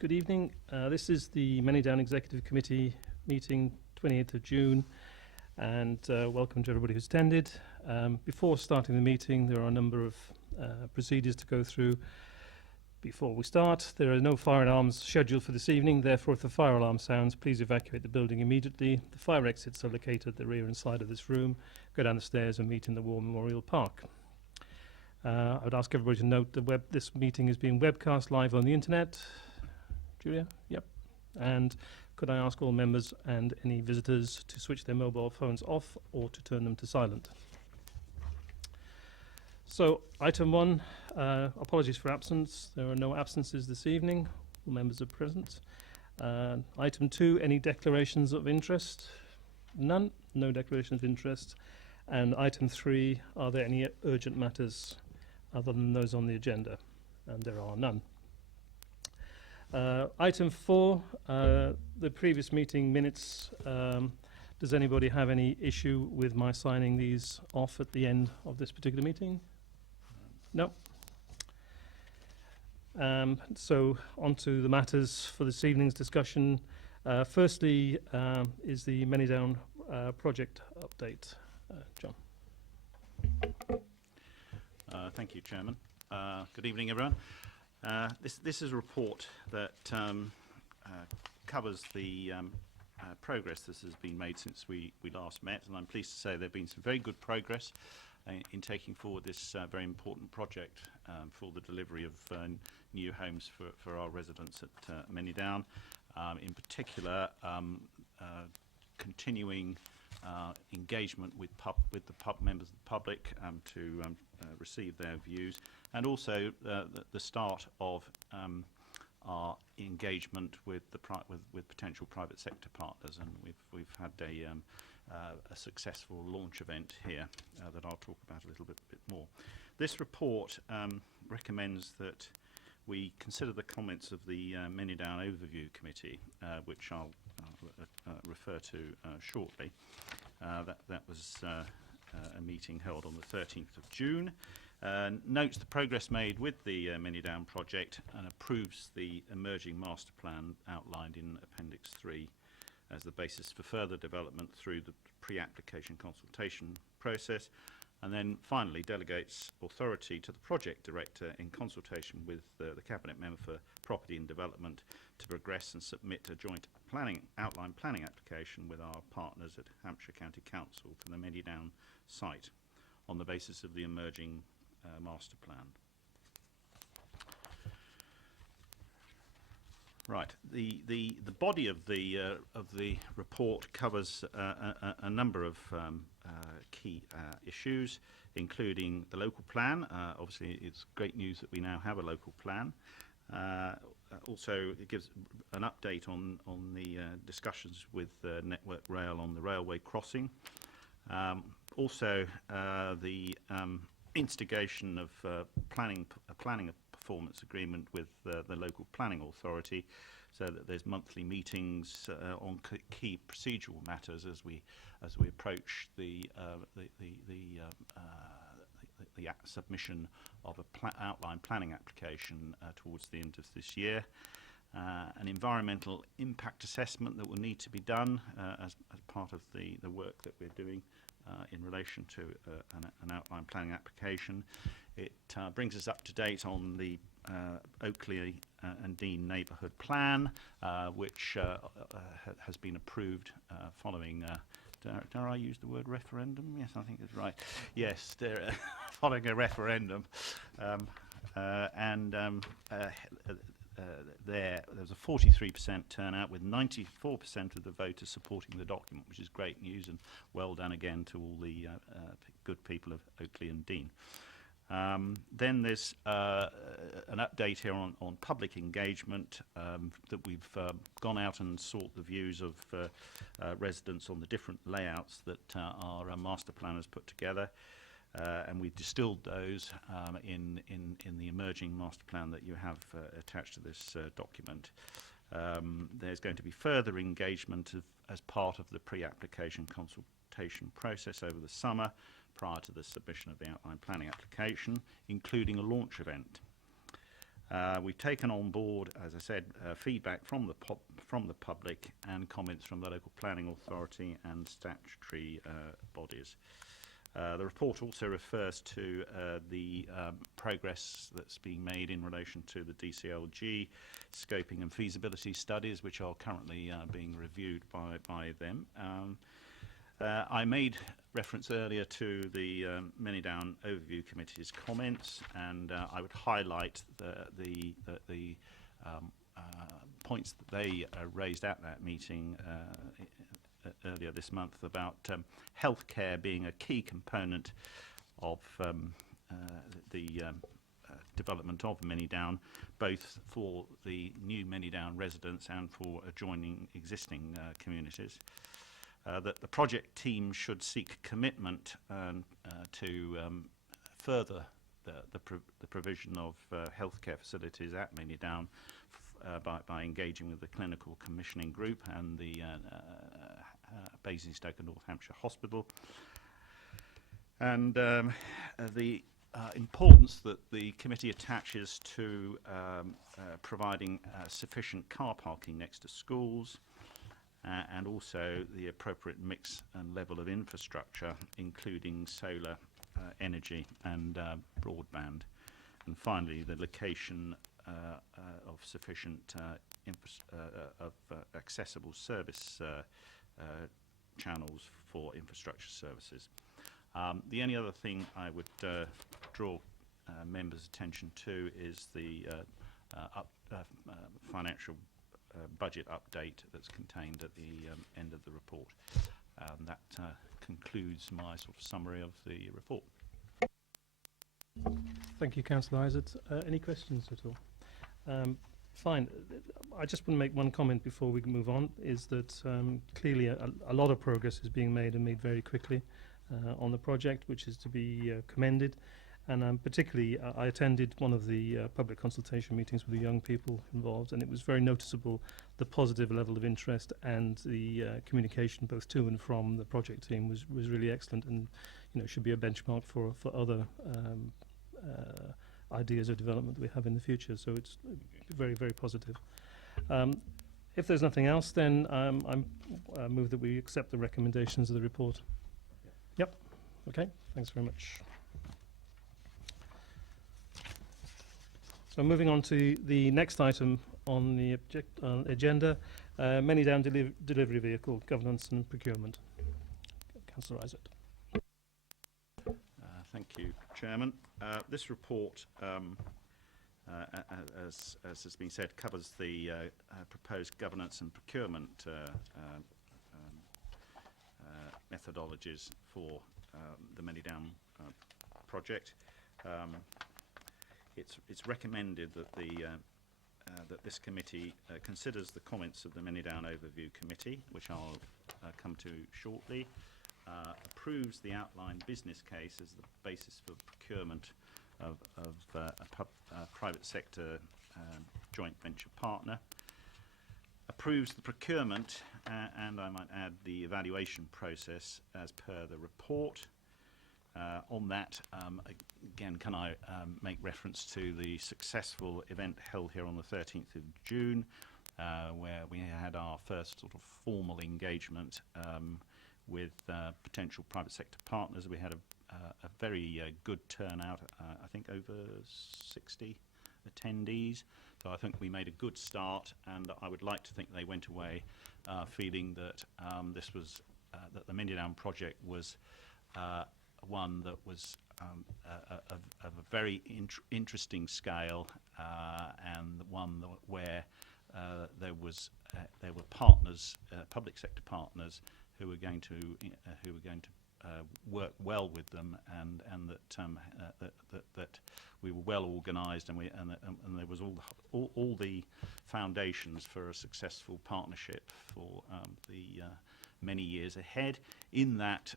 Good evening. This is the Manydown Executive Committee meeting, 28th of June, and welcome to everybody who's attended. Before starting the meeting, there are a number of procedures to go through. Before we start, there are no fire alarms scheduled for this evening. Therefore, if the fire alarm sounds, please evacuate the building immediately. The fire exits are located at the rear and side of this room. Go down the stairs and meet in the War Memorial Park. I would ask everybody to note that this meeting is being webcast live on the internet. Julia? Yep. And could I ask all members and any visitors to switch their mobile phones off or to turn them to silent? So, item 1, apologies for absence. There are no absences this evening. All members are present. Item 2, any declarations of interest? None. No declarations of interest. And item 3, are there any urgent matters other than those on the agenda? And there are none. Item 4, the previous meeting minutes. Does anybody have any issue with my signing these off at the end of this particular meeting? No. So on to the matters for this evening's discussion. Firstly is the Manydown project update. John. Thank you, Chairman. Good evening, everyone. This is a report that covers the progress that has been made since we last met, and I'm pleased to say there has been some very good progress in taking forward this very important project for the delivery of new homes for our residents at Manydown. In particular, continuing engagement with the members of the public to receive their views, and also the start of our engagement with potential private sector partners, and we've had a successful launch event here that I'll talk about a little bit more. This report recommends that we consider the comments of the Manydown Overview Committee, which I'll refer to shortly. That was a meeting held on the 13th of June. Notes the progress made with the Manydown project and approves the emerging master plan outlined in Appendix 3 as the basis for further development through the pre-application consultation process, and then finally delegates authority to the project director in consultation with the Cabinet Member for Property and Development to progress and submit a joint outline planning application with our partners at Hampshire County Council for the Manydown site on the basis of the emerging master plan. Right. The body of the report covers a number of key issues, including the local plan. Obviously, it's great news that we now have a local plan. Also, it gives an update on the discussions with Network Rail on the railway crossing. Also, the instigation of a planning performance agreement with the local planning authority, so that there's monthly meetings on key procedural matters as we approach the submission of an outline planning application towards the end of this year. An environmental impact assessment that will need to be done as part of the work that we're doing in relation to an outline planning application. It brings us up to date on the Oakley and Dean neighbourhood plan, which has been approved following, dare I use the word referendum? Yes, I think it's right. Yes, following a referendum. There was a 43% turnout, with 94% of the voters supporting the document, which is great news, and well done again to all the good people of Oakley and Dean. Then there's an update here on public engagement, that we've gone out and sought the views of residents on the different layouts that our master planners put together. And we've distilled those in the emerging master plan that you have attached to this document. There's going to be further engagement as part of the pre-application consultation process over the summer, prior to the submission of the outline planning application, including a launch event. We've taken on board, as I said, feedback from the public and comments from the local planning authority and statutory bodies. The report also refers to the progress that's being made in relation to the DCLG scoping and feasibility studies, which are currently being reviewed by them. I made reference earlier to the Manydown Overview Committee's comments, and I would highlight the points that they raised at that meeting earlier this month about healthcare being a key component of the development of Manydown, both for the new Manydown residents and for adjoining existing communities. That the project team should seek commitment to further the provision of healthcare facilities at Manydown by engaging with the clinical commissioning group and the Basingstoke and North Hampshire Hospital, and the importance that the committee attaches to providing sufficient car parking next to schools, and also the appropriate mix and level of infrastructure, including solar energy and broadband. And finally, the location of sufficient accessible service channels for infrastructure services. The only other thing I would draw members' attention to is the financial budget update that's contained at the end of the report. That concludes my sort of summary of the report. Thank you, Councillor Isaac. Any questions at all? Fine. I just want to make one comment before we move on, is that clearly a lot of progress is being made and made very quickly on the project, which is to be commended. And particularly, I attended one of the public consultation meetings with the young people involved, and it was very noticeable the positive level of interest, and the communication both to and from the project team was really excellent, and should be a benchmark for other ideas of development that we have in the future. So it's very, very positive. If there's nothing else, then I move that we accept the recommendations of the report. Yep. Okay. Thanks very much. So moving on to the next item on the agenda, Manydown delivery vehicle governance and procurement. Councillor Isaac. Thank you, Chairman. This report, as has been said, covers the proposed governance and procurement methodologies for the Manydown project. It's recommended that that this committee considers the comments of the Manydown Overview Committee, which I'll come to shortly, approves the outlined business case as the basis for procurement of a private sector joint venture partner, approves the procurement and I might add the evaluation process as per the report. On that, again, can I make reference to the successful event held here on the 13th of June, where we had our first sort of formal engagement with potential private sector partners. We had a very good turnout, I think over 60 attendees. So I think we made a good start, and I would like to think they went away feeling that this was that the Manydown project was one that was of a very interesting scale, and one where there were partners, public sector partners, who were going to work well with them, and that we were well organised, and there was all the foundations for a successful partnership for the many years ahead. In that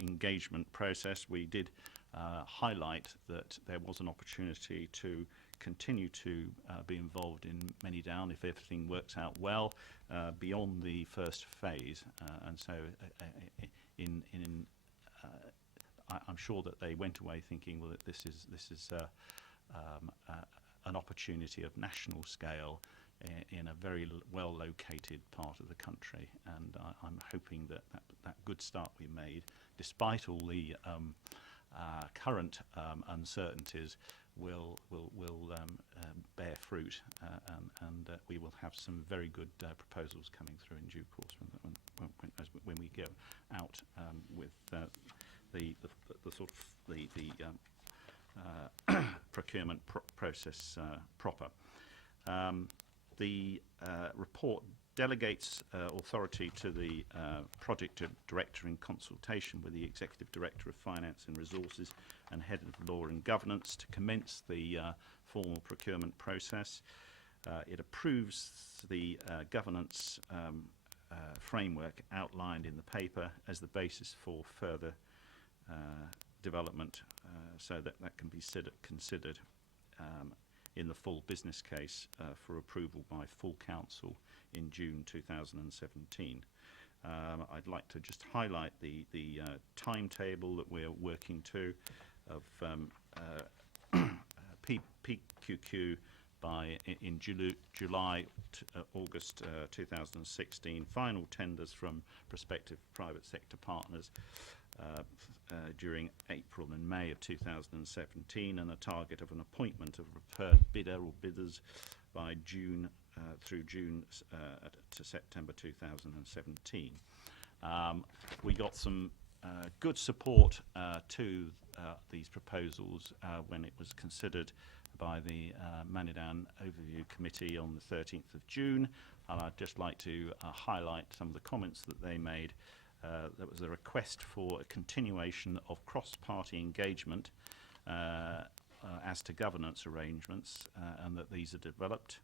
engagement process, we did highlight that there was an opportunity to continue to be involved in Manydown if everything works out well beyond the first phase, and so I'm sure that they went away thinking, well, that this is an opportunity of national scale in a very well located part of the country, and I'm hoping that good start we made, despite all the current uncertainties, will bear fruit, and we will have some very good proposals coming through in due course when we go out with the procurement process proper. The report delegates authority to the project director in consultation with the executive director of finance and resources and head of law and governance to commence the formal procurement process. It approves the governance framework outlined in the paper as the basis for further development, so that can be considered in the full business case for approval by full council in June 2017. I'd like to just highlight the timetable that we're working to of PQQ in July, August 2016, final tenders from prospective private sector partners during April and May of 2017, and a target of an appointment of a preferred bidder or bidders by June through June to September 2017. We got some good support to these proposals when it was considered by the Manydown Overview Committee on the 13th of June, and I'd just like to highlight some of the comments that they made. There was a request for a continuation of cross-party engagement as to governance arrangements, and that these are developed.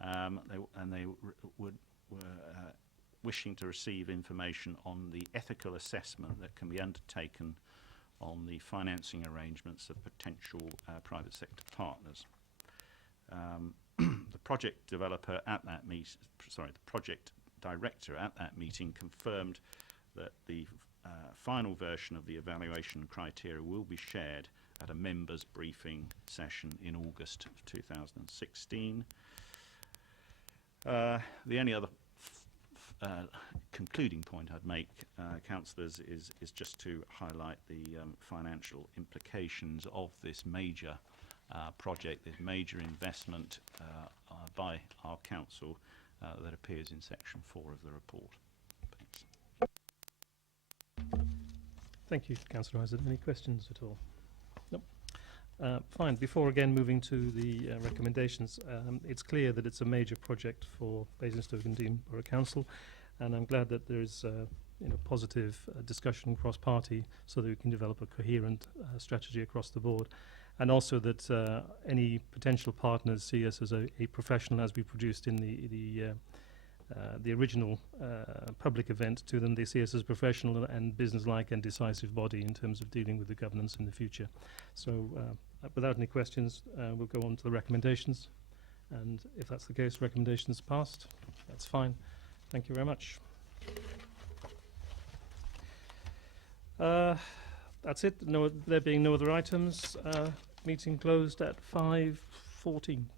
They were wishing to receive information on the ethical assessment that can be undertaken on the financing arrangements of potential private sector partners. The project developer at that the project director at that meeting confirmed that the final version of the evaluation criteria will be shared at a members briefing session in August of 2016. The only other concluding point I'd make, councillors, is just to highlight the financial implications of this major project, this major investment by our council that appears in section 4 of the report. Thanks. Thank you, Councillor Isaac. Any questions at all? Nope. Fine. Before again moving to the recommendations, it's clear that it's a major project for Basingstoke and Deane Borough Council, and I'm glad that there is positive discussion cross-party so that we can develop a coherent strategy across the board, and also that any potential partners see us as a professional, as we produced in the original public event to them. They see us as professional and business-like and decisive body in terms of dealing with the governance in the future. So without any questions, we'll go on to the recommendations, and if that's the case, recommendations passed. That's fine. Thank you very much. That's it. There being no other items, meeting closed at 5:14.